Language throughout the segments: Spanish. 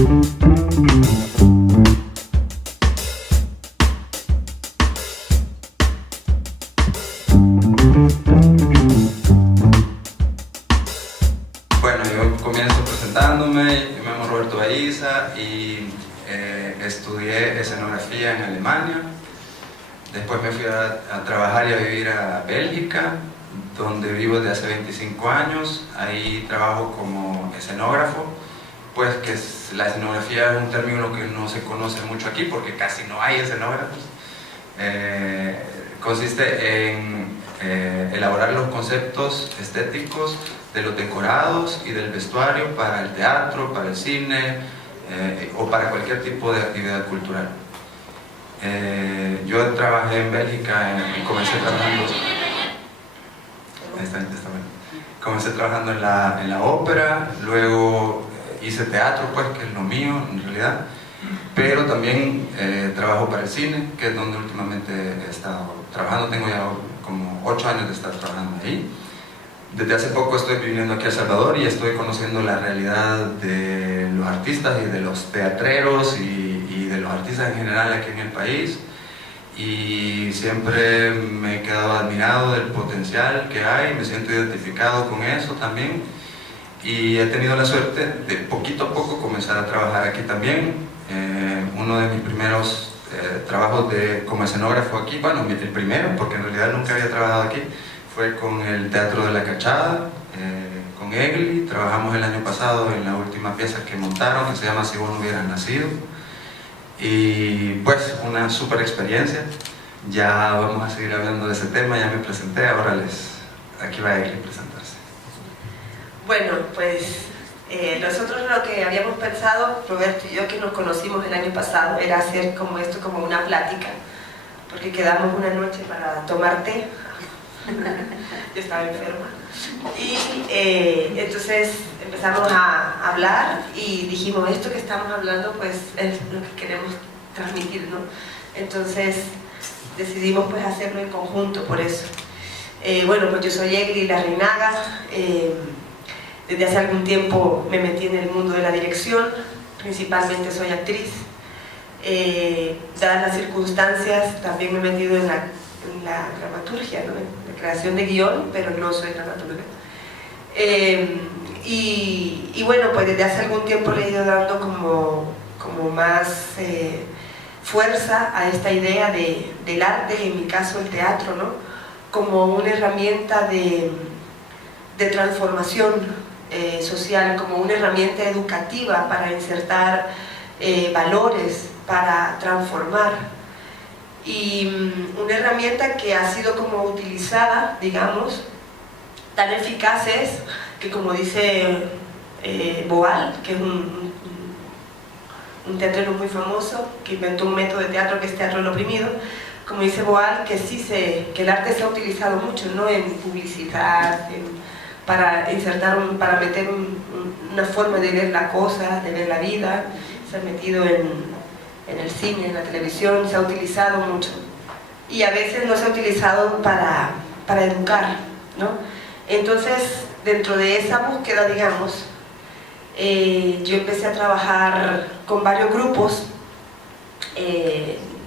Bueno, yo comienzo presentándome, yo me llamo Roberto Baiza y estudié escenografía en Alemania. Después me fui a trabajar y a vivir a Bélgica, donde vivo desde hace 25 años. Ahí trabajo como escenógrafo, pues que la escenografía es un término que no se conoce mucho aquí porque casi no hay escenógrafos. Consiste en elaborar los conceptos estéticos de los decorados y del vestuario para el teatro, para el cine o para cualquier tipo de actividad cultural. Yo trabajé en Bélgica y comencé trabajando en la ópera, luego hice teatro, pues, que es lo mío en realidad, pero también trabajo para el cine, que es donde últimamente he estado trabajando. Tengo ya como 8 años de estar trabajando ahí. Desde hace poco estoy viviendo aquí a El Salvador y estoy conociendo la realidad de los artistas y de los teatreros y de los artistas en general aquí en el país, y siempre me he quedado admirado del potencial que hay, me siento identificado con eso también, y he tenido la suerte de poquito a poco comenzar a trabajar aquí también. Uno de mis primeros trabajos como escenógrafo aquí, bueno, el primero, porque en realidad nunca había trabajado aquí, fue con el Teatro de la Cachada, con Egli. Trabajamos el año pasado en la última pieza que montaron, que se llama Si vos no hubieras nacido, y pues una súper experiencia. Ya vamos a seguir hablando de ese tema, ya me presenté, ahora aquí va Egli a presentarse. Bueno, pues nosotros lo que habíamos pensado, Roberto y yo, que nos conocimos el año pasado, era hacer como esto, como una plática, porque quedamos una noche para tomar té. Yo estaba enferma y entonces empezamos a hablar y dijimos, esto que estamos hablando pues es lo que queremos transmitir, ¿no? Entonces decidimos pues hacerlo en conjunto, por eso. Bueno, pues yo soy Egli Larrinaga. Desde hace algún tiempo me metí en el mundo de la dirección, principalmente soy actriz. Dadas las circunstancias, también me he metido en la dramaturgia, ¿no? En la creación de guión, pero no soy dramaturga. Y bueno, pues desde hace algún tiempo le he ido dando como más fuerza a esta idea del arte, en mi caso el teatro, ¿no? Como una herramienta de transformación social, como una herramienta educativa para insertar valores, para transformar. Y una herramienta que ha sido como utilizada, digamos, tan eficaz es que, como dice Boal, que es un teatrero muy famoso, que inventó un método de teatro que es teatro del oprimido, como dice Boal, que que el arte se ha utilizado mucho, ¿no? En publicidad, para insertar, para meter una forma de ver la cosa, de ver la vida. Se ha metido en el cine, en la televisión, se ha utilizado mucho, y a veces no se ha utilizado para educar, ¿no? Entonces, dentro de esa búsqueda, digamos, yo empecé a trabajar con varios grupos,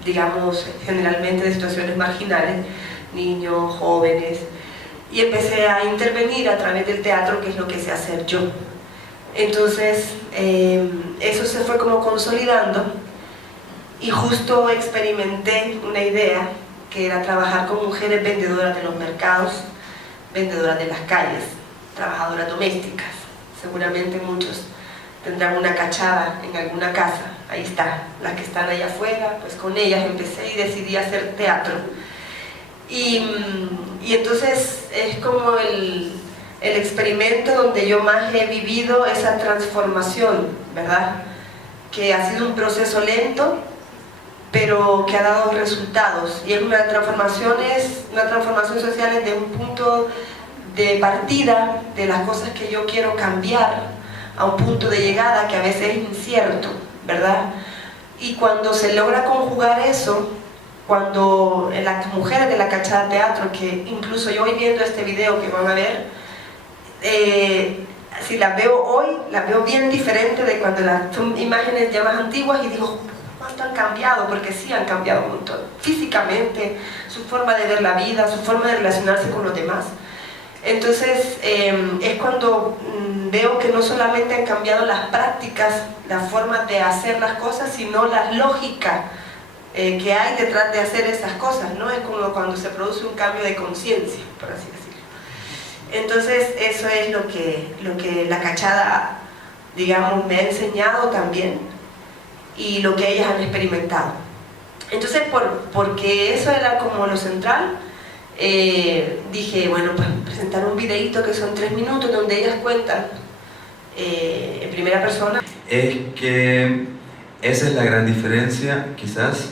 digamos, generalmente de situaciones marginales, niños, jóvenes, y empecé a intervenir a través del teatro, que es lo que sé hacer yo. Entonces, eso se fue como consolidando, y justo experimenté una idea que era trabajar con mujeres vendedoras de los mercados, vendedoras de las calles, trabajadoras domésticas. Seguramente muchos tendrán una cachada en alguna casa, ahí está, las que están allá afuera, pues con ellas empecé y decidí hacer teatro. Y entonces es como el experimento donde yo más he vivido esa transformación, ¿verdad? Que ha sido un proceso lento, pero que ha dado resultados, y es una transformación social desde un punto de partida de las cosas que yo quiero cambiar a un punto de llegada que a veces es incierto, ¿verdad? Y cuando se logra conjugar eso, cuando las mujeres de la Cachada Teatro, que incluso yo hoy viendo este video que van a ver, si las veo hoy, las veo bien diferente de cuando son imágenes ya más antiguas y digo, ¿cuánto han cambiado? Porque sí han cambiado un montón. Físicamente, su forma de ver la vida, su forma de relacionarse con los demás. Entonces, es cuando veo que no solamente han cambiado las prácticas, las formas de hacer las cosas, sino la lógica que hay detrás de hacer esas cosas, ¿no? Es como cuando se produce un cambio de conciencia, por así decirlo. Entonces, eso es lo que la cachada, digamos, me ha enseñado también y lo que ellas han experimentado. Entonces, porque eso era como lo central, dije, bueno, pues presentar un videíto que son 3 minutos donde ellas cuentan en primera persona. Es que esa es la gran diferencia, quizás,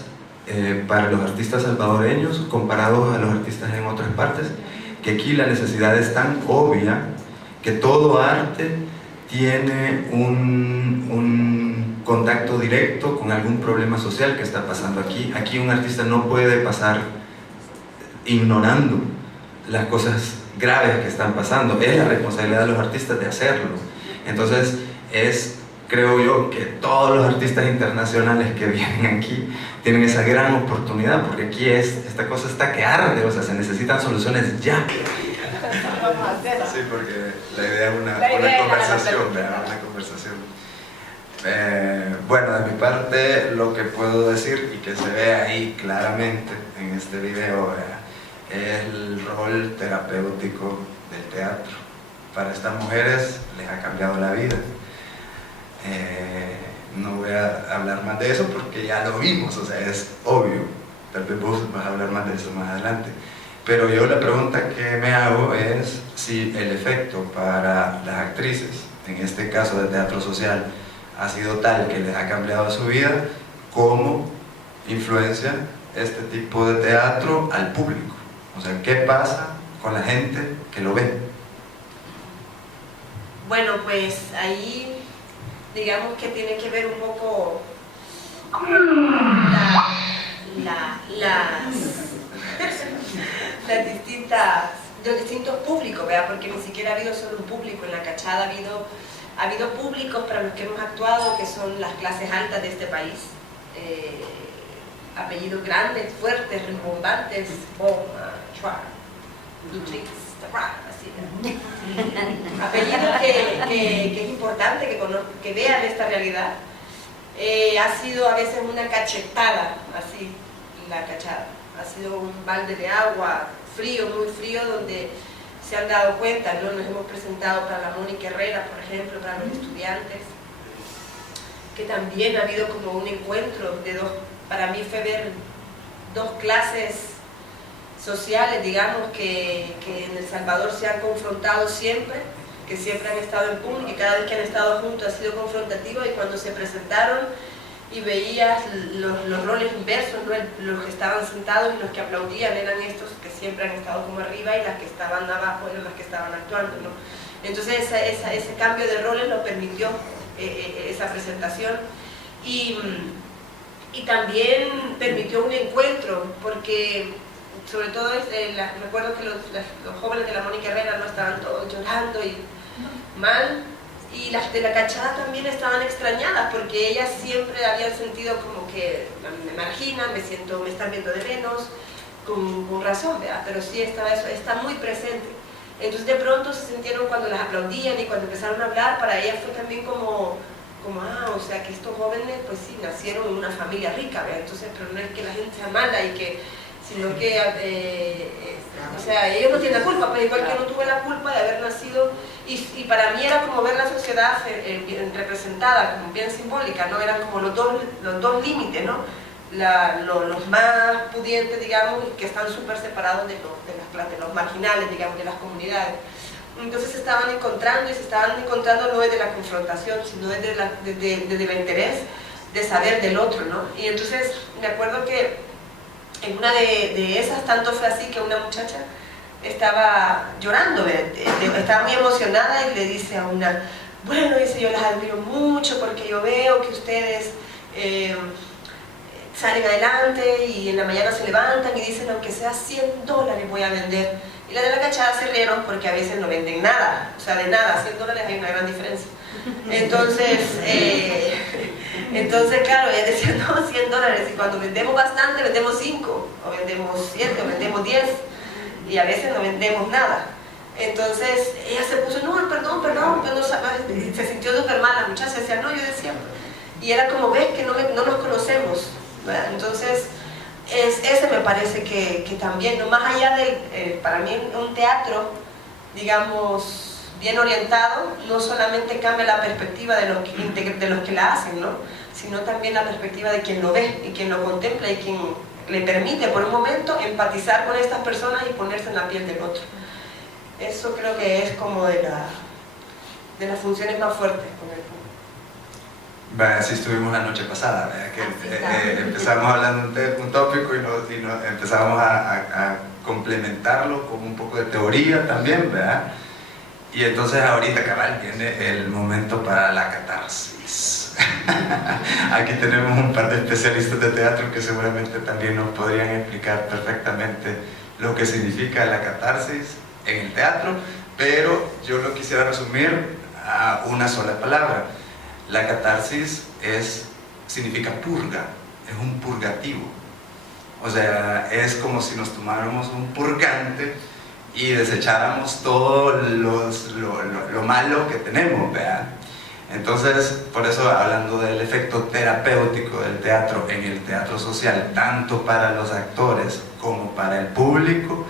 para los artistas salvadoreños comparados a los artistas en otras partes, que aquí la necesidad es tan obvia que todo arte tiene un contacto directo con algún problema social que está pasando aquí. Aquí un artista no puede pasar ignorando las cosas graves que están pasando. Es la responsabilidad de los artistas de hacerlo. Entonces, creo yo que todos los artistas internacionales que vienen aquí tienen esa gran oportunidad, porque aquí esta cosa está que arde, o sea, se necesitan soluciones ya. Sí, porque la idea es una conversación, ¿verdad? Una conversación. Bueno, de mi parte, lo que puedo decir y que se ve ahí claramente en este video es el rol terapéutico del teatro. Para estas mujeres les ha cambiado la vida. No voy a hablar más de eso porque ya lo vimos, o sea, es obvio. Tal vez vos vas a hablar más de eso más adelante. Pero yo la pregunta que me hago es si el efecto para las actrices, en este caso de teatro social, ha sido tal que les ha cambiado su vida, ¿cómo influencia este tipo de teatro al público? O sea, ¿qué pasa con la gente que lo ve? Bueno, pues ahí digamos que tiene que ver un poco los distintos públicos, ¿verdad? Porque ni siquiera ha habido solo un público en la cachada, ha habido públicos para los que hemos actuado que son las clases altas de este país, apellidos grandes, fuertes, rimbombantes, apellidos que es importante que vean esta realidad. Ha sido a veces una cachetada, así, la cachada. Ha sido un balde de agua frío, muy frío, donde se han dado cuenta, ¿no? Nos hemos presentado para la Mónica Herrera, por ejemplo, para los estudiantes, que también ha habido como un encuentro de para mí fue ver dos clases sociales, digamos, que en El Salvador se han confrontado siempre, que siempre han estado en público y cada vez que han estado juntos ha sido confrontativo, y cuando se presentaron y veías los roles inversos, ¿no? Los que estaban sentados y los que aplaudían eran estos que siempre han estado como arriba, y las que estaban abajo eran las que estaban actuando, ¿no? Entonces ese cambio de roles lo permitió esa presentación, y también permitió un encuentro, porque sobre todo recuerdo que los jóvenes de la Mónica Herrera no estaban todos llorando y mal, y las de la cachada también estaban extrañadas, porque ellas siempre habían sentido como que me marginan, me están viendo de menos, con razón, ¿verdad? Pero sí eso está muy presente. Entonces de pronto se sintieron, cuando las aplaudían y cuando empezaron a hablar, para ellas fue también como o sea, que estos jóvenes pues sí, nacieron en una familia rica, ¿verdad? Entonces, pero no es que la gente sea mala, sino que, o sea, ellos no tienen la culpa, pero igual que no tuve la culpa de haber nacido, y para mí era como ver la sociedad representada, como bien simbólica, ¿no? Eran como los dos límites, ¿no? Los más pudientes, digamos, que están súper separados de los marginales, digamos, de las comunidades. Entonces se estaban encontrando, y se estaban encontrando no desde la confrontación, sino desde el interés de saber del otro, ¿no? Y entonces me acuerdo que en una de esas, tanto fue así que una muchacha estaba llorando, estaba muy emocionada, y le dice a una, bueno, dice, yo las admiro mucho porque yo veo que ustedes salen adelante y en la mañana se levantan y dicen, aunque sea $100 voy a vender Y las de la cachada se rieron porque a veces no venden nada, o sea, de nada, $100 hay una gran diferencia. Entonces claro, ella decía, no, $100, y cuando vendemos bastante, vendemos 5, o vendemos 7, o vendemos 10, y a veces no vendemos nada. Entonces ella se puso, no, perdón, se sintió súper mal, la muchacha decía, no, yo decía, y era como, ves que no nos conocemos, ¿verdad? Entonces, ese me parece que también, ¿no? Más allá del, para mí un teatro, digamos, bien orientado, no solamente cambia la perspectiva de los que la hacen, ¿no? Sino también la perspectiva de quien lo ve y quien lo contempla y quien le permite por un momento empatizar con estas personas y ponerse en la piel del otro. Eso creo que es como de las funciones más fuertes con el público. Así estuvimos la noche pasada, ¿verdad? Que empezamos hablando de un tópico y empezamos a complementarlo con un poco de teoría también, ¿verdad? Y entonces ahorita, cabal, viene el momento para la catarsis. Aquí tenemos un par de especialistas de teatro que seguramente también nos podrían explicar perfectamente lo que significa la catarsis en el teatro, pero yo lo quisiera resumir a una sola palabra. La catarsis significa purga, es un purgativo. O sea, es como si nos tomáramos un purgante y desecháramos todo lo malo que tenemos, ¿verdad? Entonces, por eso, hablando del efecto terapéutico del teatro en el teatro social, tanto para los actores como para el público,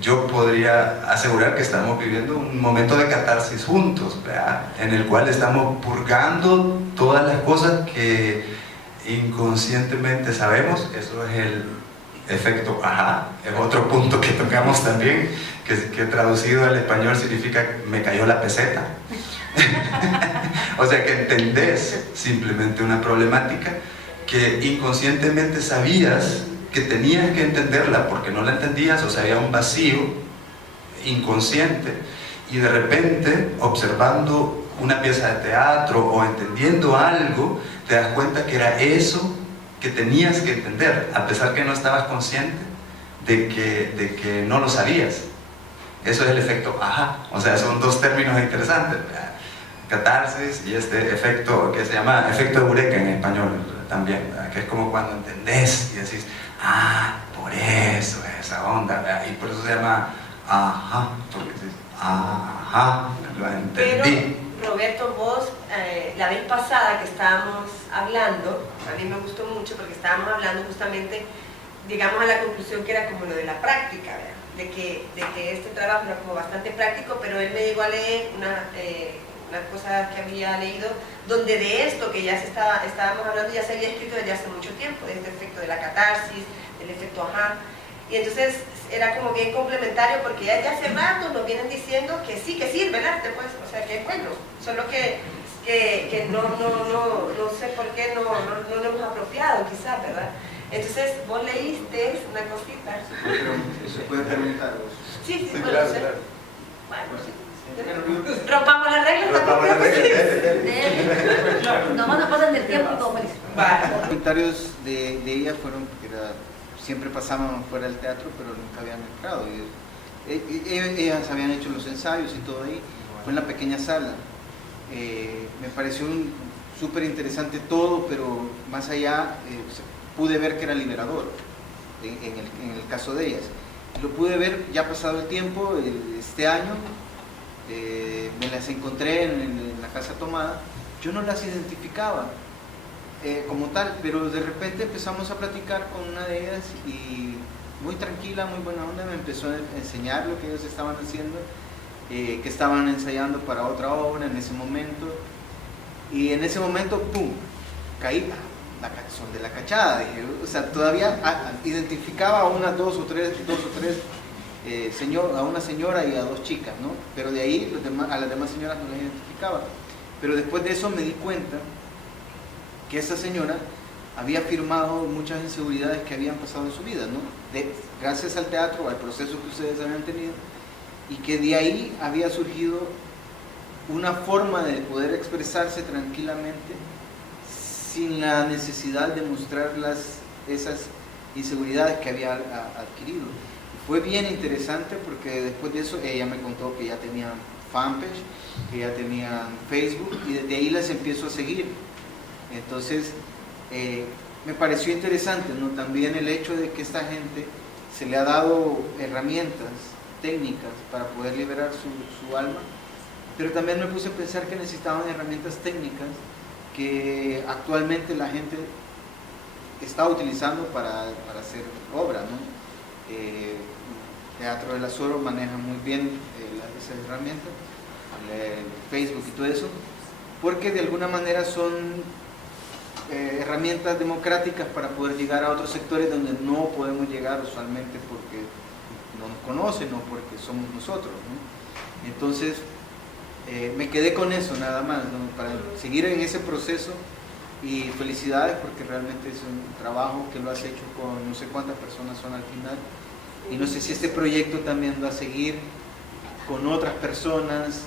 yo podría asegurar que estamos viviendo un momento de catarsis juntos, ¿verdad? En el cual estamos purgando todas las cosas que inconscientemente sabemos. Eso es el efecto ajá, es otro punto que tocamos también, que traducido al español significa me cayó la peseta. O sea que entendés simplemente una problemática que inconscientemente sabías que tenías que entenderla porque no la entendías, o sea, había un vacío inconsciente, y de repente, observando una pieza de teatro o entendiendo algo, te das cuenta que era eso que tenías que entender, a pesar que no estabas consciente de que no lo sabías. Eso es el efecto ajá. O sea, son dos términos interesantes, catarsis y este efecto que se llama efecto eureka en español también, ¿verdad? Que es como cuando entendés y decís, ah, por eso esa onda, ¿verdad? Y por eso se llama ajá, porque dices, ajá, lo entendí. Pero, Roberto, vos, la vez pasada que estábamos hablando, a mí me gustó mucho porque estábamos hablando justamente, llegamos a la conclusión que era como lo de la práctica, ¿verdad? De que este trabajo era como bastante práctico, pero él me llegó a leer una cosa que había leído, donde de esto que ya estábamos hablando ya se había escrito desde hace mucho tiempo, de este efecto de la catarsis, del efecto ajá. Y entonces era como bien complementario porque ya hace rato nos vienen diciendo que sí, que sirve el arte, pues, o sea, que es bueno, solo que no sé por qué no lo hemos apropiado, quizás, ¿verdad? Entonces vos leíste una cosita. ¿Se puede preguntar? Sí, Sí, bueno, claro, sí. claro. Bueno, rompamos las reglas. Rompamos las reglas. Nomás nos pasan del tiempo y todo feliz. Vale. Los comentarios de ella fueron que siempre pasábamos fuera del teatro, pero nunca habían entrado. Ellas habían hecho los ensayos y todo ahí, fue en la pequeña sala. Me pareció súper interesante todo, pero más allá pude ver que era liberador en el caso de ellas. Lo pude ver ya pasado el tiempo, este año. Me las encontré en la Casa Tomada. Yo no las identificaba como tal, pero de repente empezamos a platicar con una de ellas y muy tranquila, muy buena onda, me empezó a enseñar lo que ellos estaban haciendo, que estaban ensayando para otra obra en ese momento, y en ese momento, ¡pum!, caí, son de la cachada, dije, o sea, todavía identificaba a unas dos o tres a una señora y a dos chicas, ¿no? Pero de ahí a las demás señoras no las identificaba. Pero después de eso me di cuenta que esta señora había firmado muchas inseguridades que habían pasado en su vida, ¿no? Gracias al teatro, al proceso que ustedes habían tenido, y que de ahí había surgido una forma de poder expresarse tranquilamente sin la necesidad de mostrar esas inseguridades que había adquirido. fue bien interesante porque después de eso ella me contó que ya tenían fanpage, que ya tenían Facebook y desde ahí las empiezo a seguir. Entonces me pareció interesante, ¿no? También el hecho de que esta gente se le ha dado herramientas técnicas para poder liberar su alma, pero también me puse a pensar que necesitaban herramientas técnicas que actualmente la gente está utilizando para hacer obra, ¿no? Teatro del Azoro maneja muy bien esas herramientas, Facebook y todo eso, porque de alguna manera son herramientas democráticas para poder llegar a otros sectores donde no podemos llegar usualmente porque no nos conocen o porque somos nosotros, ¿no? Entonces me quedé con eso nada más, ¿no? Para seguir en ese proceso, y felicidades porque realmente es un trabajo que lo has hecho con no sé cuántas personas son al final, y no sé si este proyecto también va a seguir con otras personas,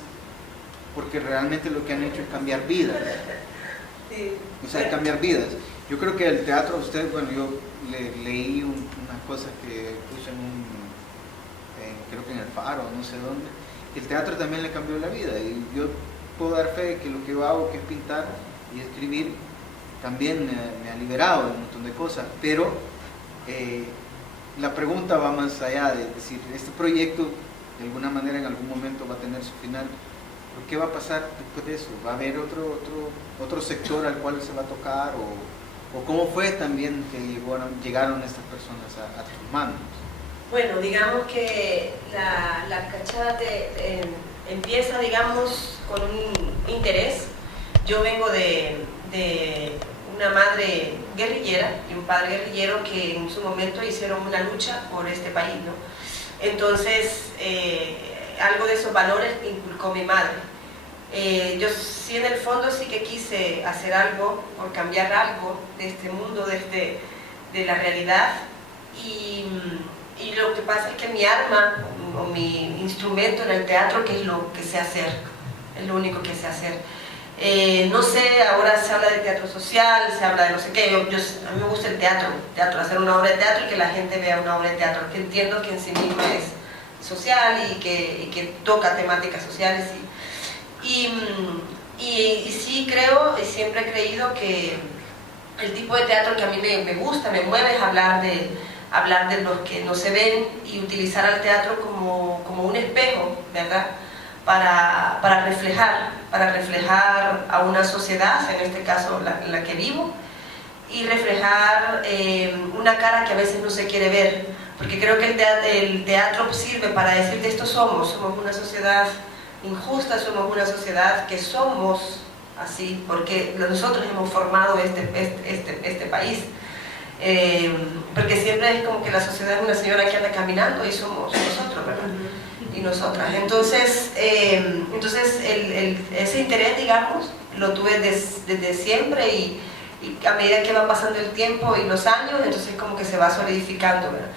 porque realmente lo que han hecho es cambiar vidas. Sí. O sea, cambiar vidas. Yo creo que el teatro, usted, bueno, yo leí unas cosas que puse creo que en el Faro, no sé dónde, que el teatro también le cambió la vida, y yo puedo dar fe de que lo que yo hago, que es pintar y escribir, también me ha liberado de un montón de cosas, pero la pregunta va más allá de decir, este proyecto de alguna manera en algún momento va a tener su final. ¿Qué va a pasar después de eso? ¿Va a haber otro sector al cual se va a tocar? ¿O cómo fue también que llegaron estas personas a tus manos? Bueno, digamos que la cachada empieza, digamos, con un interés. Yo vengo de una madre guerrillera y un padre guerrillero que en su momento hicieron una lucha por este país, ¿no? Entonces, algo de esos valores inculcó mi madre. Yo sí, en el fondo sí que quise hacer algo por cambiar algo de este mundo, de la realidad, y lo que pasa es que mi arma o mi instrumento en el teatro, que es lo que sé hacer, es lo único que sé hacer. No sé, ahora se habla de teatro social, se habla de no sé qué, a mí me gusta el teatro, hacer una obra de teatro y que la gente vea una obra de teatro, que entiendo que en sí misma es social y que toca temáticas sociales. Y sí creo, y siempre he creído que el tipo de teatro que a mí me gusta, me mueve, es hablar de los que no se ven y utilizar al teatro como un espejo, ¿verdad? Para reflejar a una sociedad, en este caso la que vivo, y reflejar una cara que a veces no se quiere ver, porque creo que el teatro sirve para decir de esto somos una sociedad injusta, somos una sociedad que somos así, porque nosotros hemos formado este país. Porque siempre es como que la sociedad es una señora que anda caminando y somos nosotros, ¿verdad? Y nosotras. Entonces ese interés, digamos, lo tuve desde siempre, y a medida que va pasando el tiempo y los años, entonces como que se va solidificando, ¿verdad?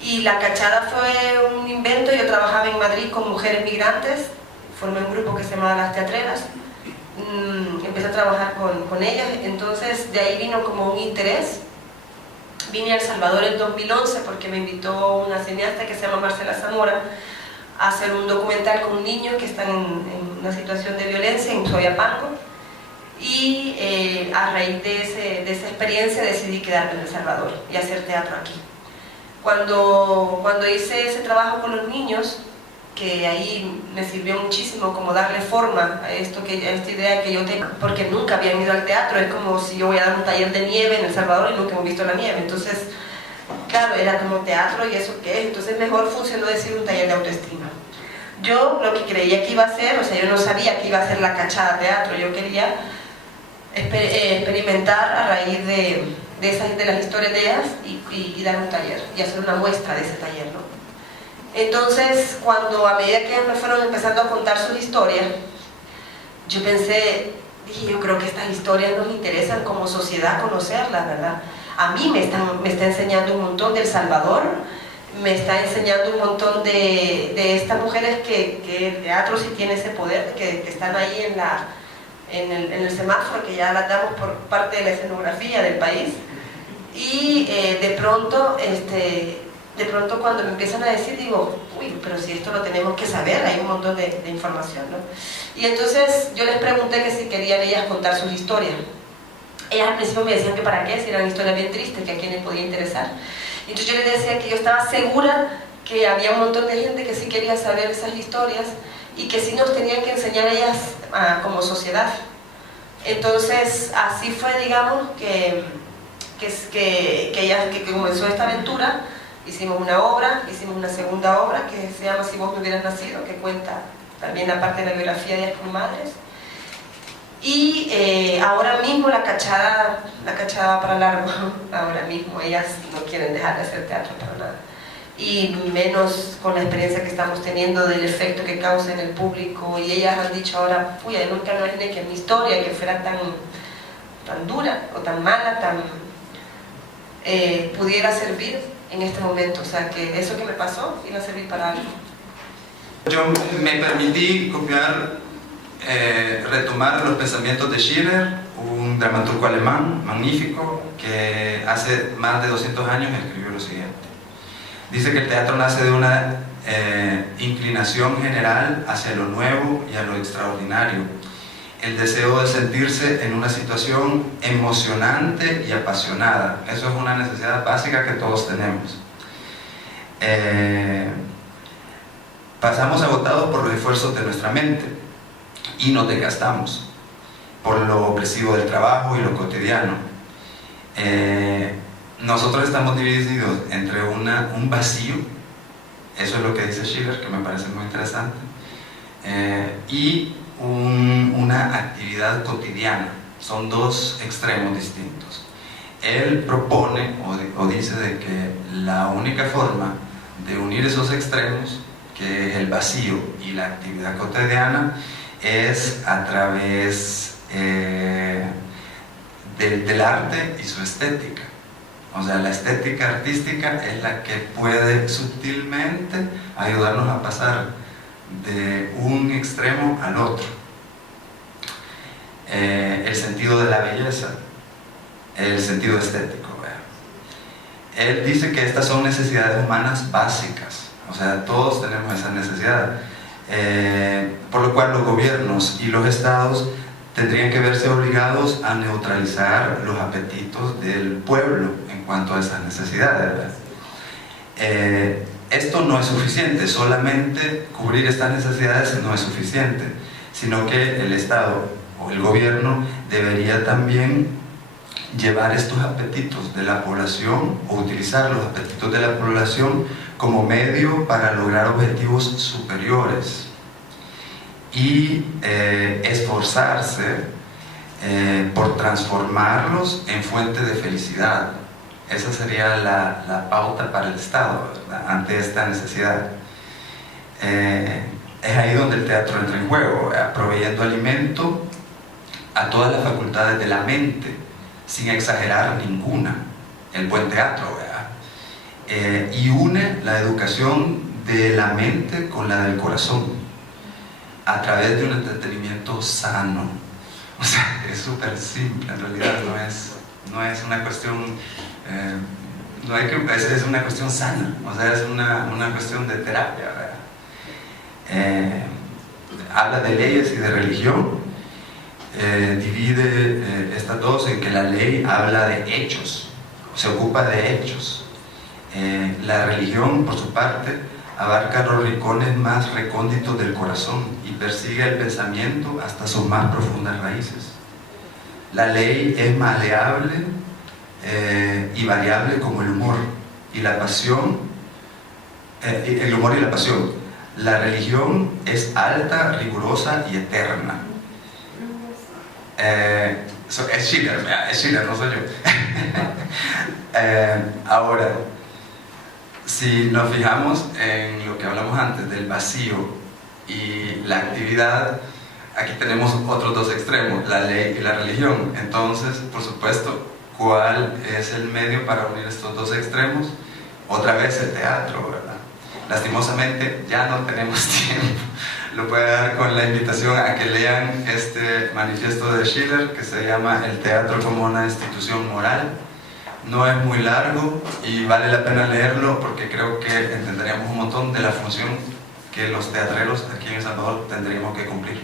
Y la cachada fue un invento. Yo trabajaba en Madrid con mujeres migrantes, formé un grupo que se llamaba Las Teatreras, empecé a trabajar con ellas, entonces de ahí vino como un interés. Vine a El Salvador en 2011 porque me invitó una cineasta que se llama Marcela Zamora a hacer un documental con niños que están en una situación de violencia en Soyapango, y a raíz de esa experiencia decidí quedarme en El Salvador y hacer teatro aquí. Cuando hice ese trabajo con los niños, que ahí me sirvió muchísimo como darle forma a esta idea que yo tengo, porque nunca habían ido al teatro. Es como si yo voy a dar un taller de nieve en El Salvador y nunca hemos visto la nieve, entonces claro, era como teatro y eso qué es, entonces mejor funcionó decir un taller de autoestima. Yo lo que creía que iba a hacer, o sea, yo no sabía que iba a ser la cachada teatro, yo quería experimentar a raíz de las historias de ellas y dar un taller y hacer una muestra de ese taller, ¿no? Entonces, cuando a medida que ellas me fueron empezando a contar sus historias, yo dije, yo creo que estas historias nos interesan como sociedad conocerlas, ¿verdad? A mí me está enseñando un montón de El Salvador, me está enseñando un montón de estas mujeres que el teatro sí tiene ese poder, que están ahí en el semáforo, que ya las damos por parte de la escenografía del país, y de pronto de pronto cuando me empiezan a decir digo, uy, pero si esto lo tenemos que saber, hay un montón de información, ¿no? Y entonces yo les pregunté que si querían ellas contar sus historias. Ellas al principio me decían que para qué, si eran historias bien tristes, que a quién les podía interesar. Y entonces yo les decía que yo estaba segura que había un montón de gente que sí quería saber esas historias y que sí nos tenían que enseñar ellas como sociedad. Entonces así fue, digamos, que comenzó esta aventura. Hicimos una obra, hicimos una segunda obra que se llama Si vos me hubieras nacido, que cuenta también la parte de la biografía de ellas como madres. Y ahora mismo la cachada va para largo. Ahora mismo ellas no quieren dejar de hacer teatro para nada. Y menos con la experiencia que estamos teniendo del efecto que causa en el público. Y ellas han dicho ahora, uy, yo nunca me imaginé que mi historia, que fuera tan dura o tan mala, pudiera servir en este momento. O sea, que eso que me pasó iba a servir para algo. Yo me permití copiar, retomar los pensamientos de Schiller, un dramaturgo alemán magnífico que hace más de 200 años escribió lo siguiente. Dice que el teatro nace de una inclinación general hacia lo nuevo y a lo extraordinario, el deseo de sentirse en una situación emocionante y apasionada. Eso es una necesidad básica que todos tenemos. Pasamos agotados por los esfuerzos de nuestra mente y nos desgastamos por lo opresivo del trabajo y lo cotidiano. Nosotros estamos divididos entre un vacío, eso es lo que dice Schiller, que me parece muy interesante, y una actividad cotidiana. Son dos extremos distintos. Él propone o dice de que la única forma de unir esos extremos, que es el vacío y la actividad cotidiana, es a través del arte y su estética. O sea, la estética artística es la que puede sutilmente ayudarnos a pasar de un extremo al otro. El sentido de la belleza, el sentido estético. Él dice que estas son necesidades humanas básicas, o sea, todos tenemos esa necesidad, por lo cual los gobiernos y los estados tendrían que verse obligados a neutralizar los apetitos del pueblo en cuanto a esas necesidades, ¿verdad? Esto no es suficiente, solamente cubrir estas necesidades no es suficiente, sino que el Estado o el gobierno debería también llevar estos apetitos de la población o utilizar los apetitos de la población como medio para lograr objetivos superiores y esforzarse por transformarlos en fuente de felicidad. Esa sería la pauta para el Estado, ¿verdad?, ante esta necesidad. Es ahí donde el teatro entra en juego, ¿verdad?, proveyendo alimento a todas las facultades de la mente, sin exagerar ninguna, el buen teatro, ¿verdad? Y une la educación de la mente con la del corazón, a través de un entretenimiento sano. O sea, es súper simple, en realidad no es una cuestión, es una cuestión sana, o sea, es una cuestión de terapia, ¿verdad? Habla de leyes y de religión, divide estas dos en que la ley habla de hechos, se ocupa de hechos. La religión, por su parte, abarca los rincones más recónditos del corazón y persigue el pensamiento hasta sus más profundas raíces. La ley es maleable y variable como el humor y la pasión, el humor y la pasión. La religión es alta, rigurosa y eterna. Es Schiller, no soy yo. Ahora, si nos fijamos en lo que hablamos antes del vacío y la actividad, aquí tenemos otros dos extremos, la ley y la religión. Entonces, por supuesto, ¿cuál es el medio para unir estos dos extremos? Otra vez el teatro, ¿verdad? Lastimosamente ya no tenemos tiempo. Lo puedo dar con la invitación a que lean este manifiesto de Schiller que se llama El teatro como una institución moral, No es muy largo y vale la pena leerlo porque creo que entenderíamos un montón de la función que los teatreros aquí en El Salvador tendríamos que cumplir.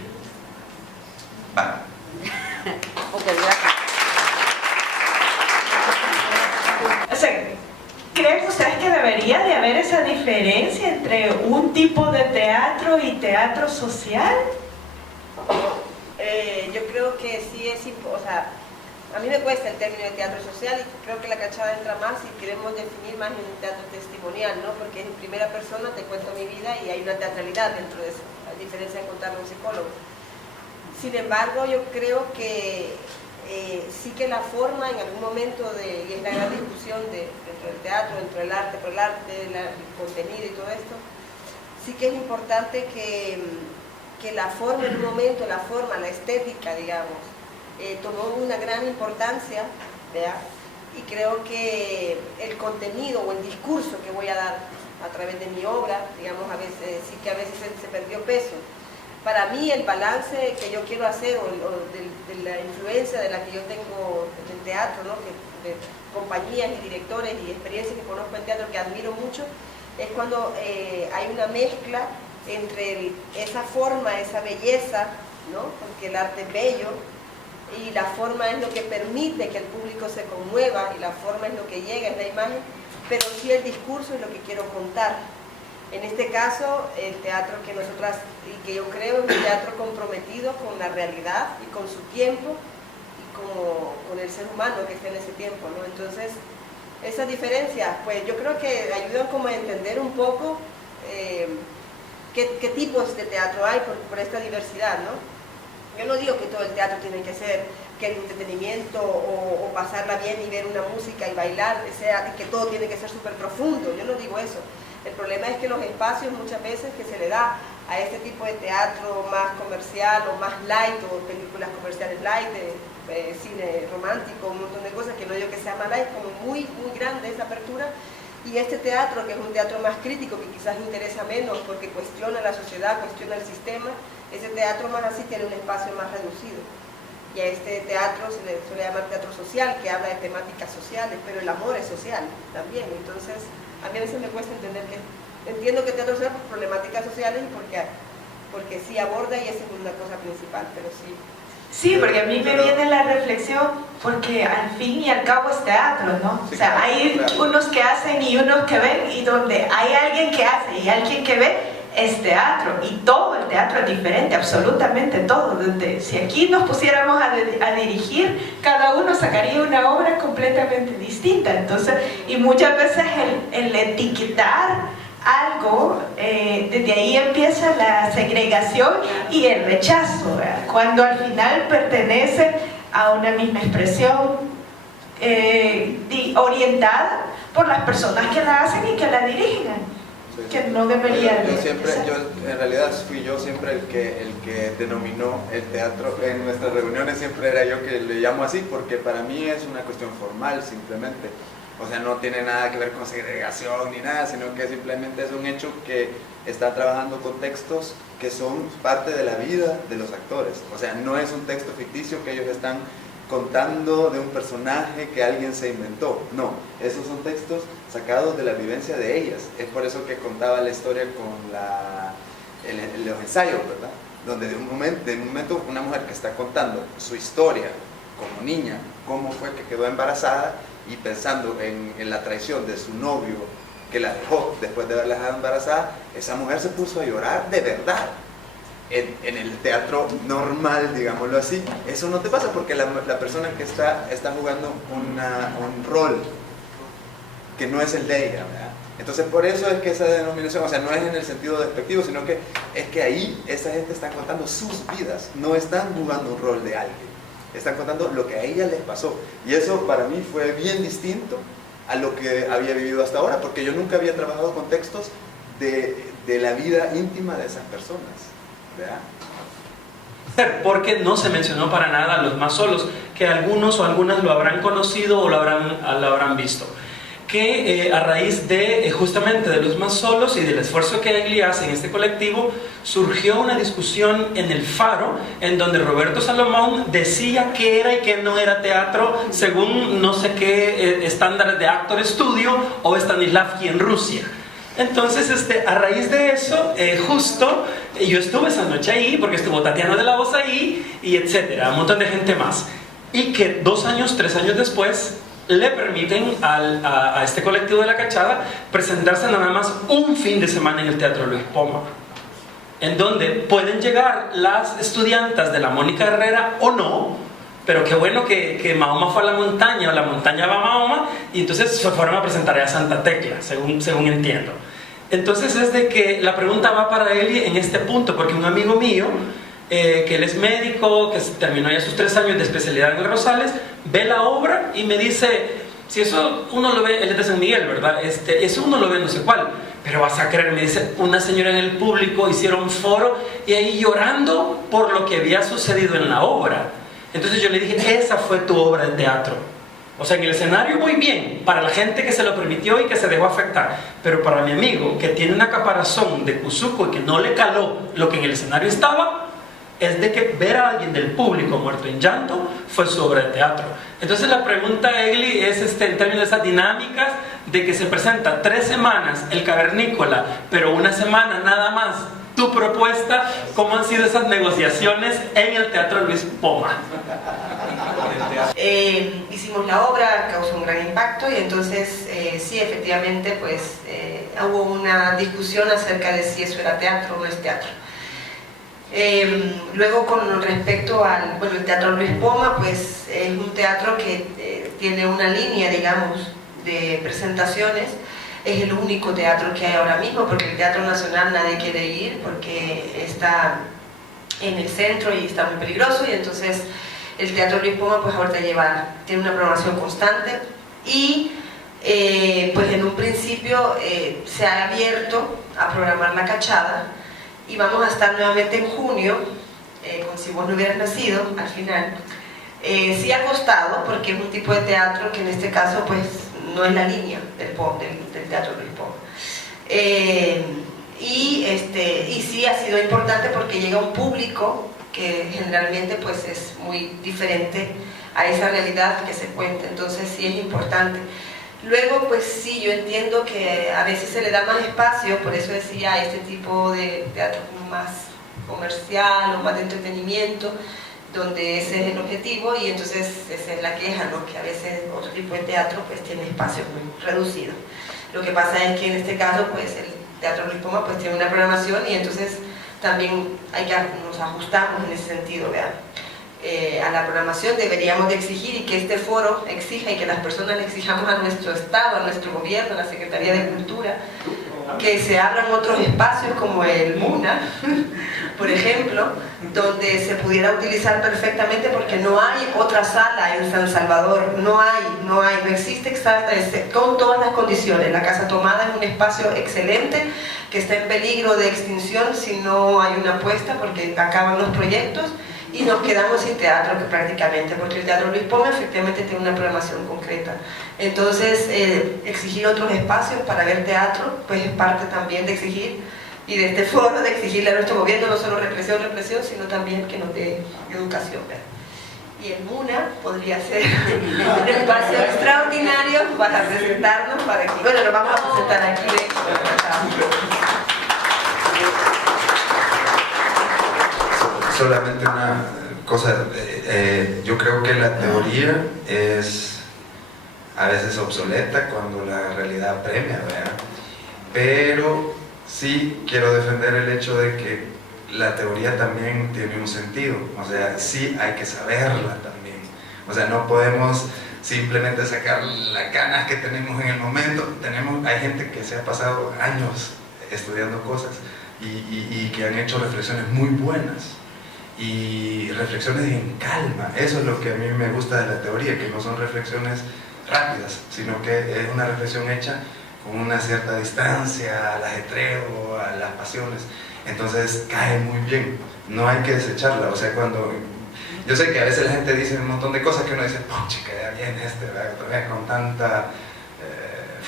Vale. Ok, gracias. O sea, ¿creen ustedes que debería de haber esa diferencia entre un tipo de teatro y teatro social? Yo creo que sí es importante, o sea, a mí me cuesta el término de teatro social y creo que la cachada entra más si queremos definir más en un teatro testimonial, ¿no? Porque en primera persona te cuento mi vida y hay una teatralidad dentro de eso, a diferencia de contarle a un psicólogo. Sin embargo, yo creo que sí que la forma en algún momento, y es la gran discusión dentro del teatro, dentro del arte, por el arte, el contenido y todo esto, sí que es importante que la forma en un momento, la forma, la estética, digamos, tomó una gran importancia, ¿verdad? Y creo que el contenido o el discurso que voy a dar a través de mi obra, digamos, a veces, sí que a veces se perdió peso. Para mí el balance que yo quiero hacer o de la influencia de la que yo tengo en el teatro, ¿no? de compañías y directores y experiencias que conozco en teatro que admiro mucho, es cuando hay una mezcla entre esa forma, esa belleza, ¿no? Porque el arte es bello y la forma es lo que permite que el público se conmueva y la forma es lo que llega, es la imagen, pero sí el discurso es lo que quiero contar. En este caso, el teatro que nosotras, y que yo creo es un teatro comprometido con la realidad y con su tiempo y con el ser humano que está en ese tiempo, ¿no? Entonces, esas diferencias, pues yo creo que ayudan como a entender un poco qué tipos de teatro hay por esta diversidad, ¿no? Yo no digo que todo el teatro tiene que ser que el entretenimiento o pasarla bien y ver una música y bailar, que todo tiene que ser súper profundo, yo no digo eso. El problema es que los espacios muchas veces que se le da a este tipo de teatro más comercial o más light o películas comerciales light, cine romántico, un montón de cosas, que no digo que sea más light, como muy grande esa apertura, y este teatro que es un teatro más crítico, que quizás interesa menos porque cuestiona la sociedad, cuestiona el sistema, ese teatro más así tiene un espacio más reducido. Y a este teatro se le suele llamar teatro social, que habla de temáticas sociales, pero el amor es social también. Entonces, a mí a veces me cuesta entender que, entiendo que teatro social por problemáticas sociales y porque sí aborda y esa es una cosa principal, pero sí. Sí, porque a mí me viene la reflexión, porque al fin y al cabo es teatro, ¿no? Sí, o sea, claro, hay claro. unos que hacen y unos que ven, y donde hay alguien que hace y alguien que ve, es teatro, y todo el teatro es diferente, absolutamente todo. Si aquí nos pusiéramos a dirigir, cada uno sacaría una obra completamente distinta. Entonces, y muchas veces el etiquetar algo, desde ahí empieza la segregación y el rechazo, ¿verdad? Cuando al final pertenece a una misma expresión orientada por las personas que la hacen y que la dirigen. Que no debería en realidad fui yo siempre el que denominó el teatro en nuestras reuniones, siempre era yo que le llamo así, porque para mí es una cuestión formal simplemente, o sea, no tiene nada que ver con segregación ni nada, sino que simplemente es un hecho que está trabajando con textos que son parte de la vida de los actores, o sea, no es un texto ficticio que ellos están contando de un personaje que alguien se inventó, no, esos son textos sacados de la vivencia de ellas. Es por eso que contaba la historia con los ensayos, ¿verdad? Donde de un momento una mujer que está contando su historia como niña, cómo fue que quedó embarazada y pensando en la traición de su novio que la dejó después de haberla dejado embarazada, esa mujer se puso a llorar de verdad. En el teatro normal, digámoslo así, eso no te pasa porque la persona que está jugando un rol que no es el de ella, ¿verdad? Entonces por eso es que esa denominación, o sea, no es en el sentido despectivo, sino que es que ahí esa gente está contando sus vidas, no están jugando un rol de alguien, están contando lo que a ella les pasó, y eso para mí fue bien distinto a lo que había vivido hasta ahora, porque yo nunca había trabajado con textos de la vida íntima de esas personas, ¿verdad? Porque no se mencionó para nada a los más solos, que algunos o algunas lo habrán conocido o lo habrán visto. que a raíz de justamente de los más solos y del esfuerzo que Egli hace en este colectivo, surgió una discusión en el Faro, en donde Roberto Salomón decía qué era y qué no era teatro, según no sé qué estándares de Actor Studio o Stanislavski en Rusia. Entonces, a raíz de eso, justo, yo estuve esa noche ahí, porque estuvo Tatiana de la Voz ahí, y etcétera, un montón de gente más. Y que 2 años, 3 años después, le permiten a este colectivo de La Cachada presentarse nada más un fin de semana en el Teatro Luis Poma, en donde pueden llegar las estudiantas de la Mónica Herrera o no, pero qué bueno que Mahoma fue a la montaña o la montaña va a Mahoma, y entonces se fueron a presentar a Santa Tecla, según entiendo. Entonces es de que la pregunta va para Egli en este punto, porque un amigo mío, que él es médico, que terminó ya sus 3 años de especialidad en el Rosales, ve la obra y me dice, si eso uno lo ve, él es de San Miguel, ¿verdad? Eso uno lo ve no sé cuál, pero vas a creer, me dice, una señora en el público hicieron foro y ahí llorando por lo que había sucedido en la obra. Entonces yo le dije, esa fue tu obra de teatro. O sea, en el escenario muy bien, para la gente que se lo permitió y que se dejó afectar, pero para mi amigo que tiene una caparazón de Cuzuco y que no le caló lo que en el escenario estaba, es de que ver a alguien del público muerto en llanto fue su obra de teatro. Entonces la pregunta, Egli, es en términos de esas dinámicas de que se presenta 3 semanas el Cavernícola, pero 1 semana nada más tu propuesta. ¿Cómo han sido esas negociaciones en el Teatro Luis Poma? Hicimos la obra, causó un gran impacto y entonces sí, efectivamente, pues hubo una discusión acerca de si eso era teatro o no es teatro. Luego, con respecto al el Teatro Luis Poma, pues es un teatro que tiene una línea, digamos, de presentaciones. Es el único teatro que hay ahora mismo, porque el Teatro Nacional nadie quiere ir porque está en el centro y está muy peligroso, y entonces el Teatro Luis Poma pues ahorita tiene una programación constante y pues en un principio se ha abierto a programar La Cachada. Y vamos a estar nuevamente en junio, con Si vos no hubieras nacido, al final. Sí ha costado, porque es un tipo de teatro que en este caso pues no es la línea del Teatro Luis Poma. Y sí ha sido importante porque llega un público que generalmente pues es muy diferente a esa realidad que se cuenta, entonces sí es importante. Luego, pues sí, yo entiendo que a veces se le da más espacio, por eso decía, este tipo de teatro más comercial o más de entretenimiento, donde ese es el objetivo, y entonces esa es la queja, ¿no? Que a veces otro tipo de teatro pues tiene espacios muy reducidos. Lo que pasa es que en este caso, pues el Teatro Luis Poma pues tiene una programación y entonces también nos ajustamos en ese sentido, ¿verdad? A la programación deberíamos de exigir, y que este foro exija y que las personas le exijamos a nuestro Estado, a nuestro gobierno, a la Secretaría de Cultura, que se abran otros espacios como el MUNA, por ejemplo, donde se pudiera utilizar perfectamente, porque no hay otra sala en San Salvador, no existe exacta, con todas las condiciones. La Casa Tomada es un espacio excelente que está en peligro de extinción si no hay una apuesta, porque acaban los proyectos y nos quedamos sin teatro prácticamente, porque el Teatro Luis Poma efectivamente tiene una programación concreta. Entonces, exigir otros espacios para ver teatro, pues es parte también de exigir, y de este foro, de exigirle a nuestro gobierno no solo represión, sino también que nos dé educación, ¿verdad? Y el MUNA podría ser un espacio extraordinario para presentarnos, para que, bueno, nos vamos a presentar aquí, de hecho, Solamente una cosa, yo creo que la teoría es a veces obsoleta cuando la realidad premia, ¿verdad? Pero sí quiero defender el hecho de que la teoría también tiene un sentido, o sea, sí hay que saberla también, o sea, no podemos simplemente sacar las ganas que tenemos en el momento. Hay gente que se ha pasado años estudiando cosas y que han hecho reflexiones muy buenas, y reflexiones en calma. Eso es lo que a mí me gusta de la teoría, que no son reflexiones rápidas, sino que es una reflexión hecha con una cierta distancia al ajetreo, a las pasiones. Entonces cae muy bien, no hay que desecharla. O sea, yo sé que a veces la gente dice un montón de cosas que uno dice, pucha, queda bien ¿verdad? Otra vez con tanta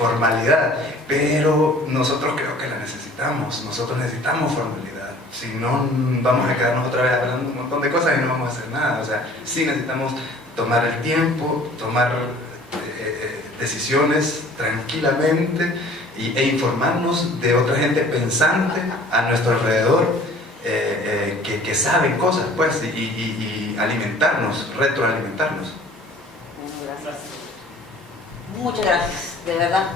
formalidad, pero nosotros creo que la necesitamos, nosotros necesitamos formalidad, si no vamos a quedarnos otra vez hablando un montón de cosas y no vamos a hacer nada. O sea, sí necesitamos tomar el tiempo, tomar decisiones tranquilamente e informarnos de otra gente pensante a nuestro alrededor, que saben cosas, pues, y alimentarnos, retroalimentarnos. Gracias. Muchas gracias, de verdad.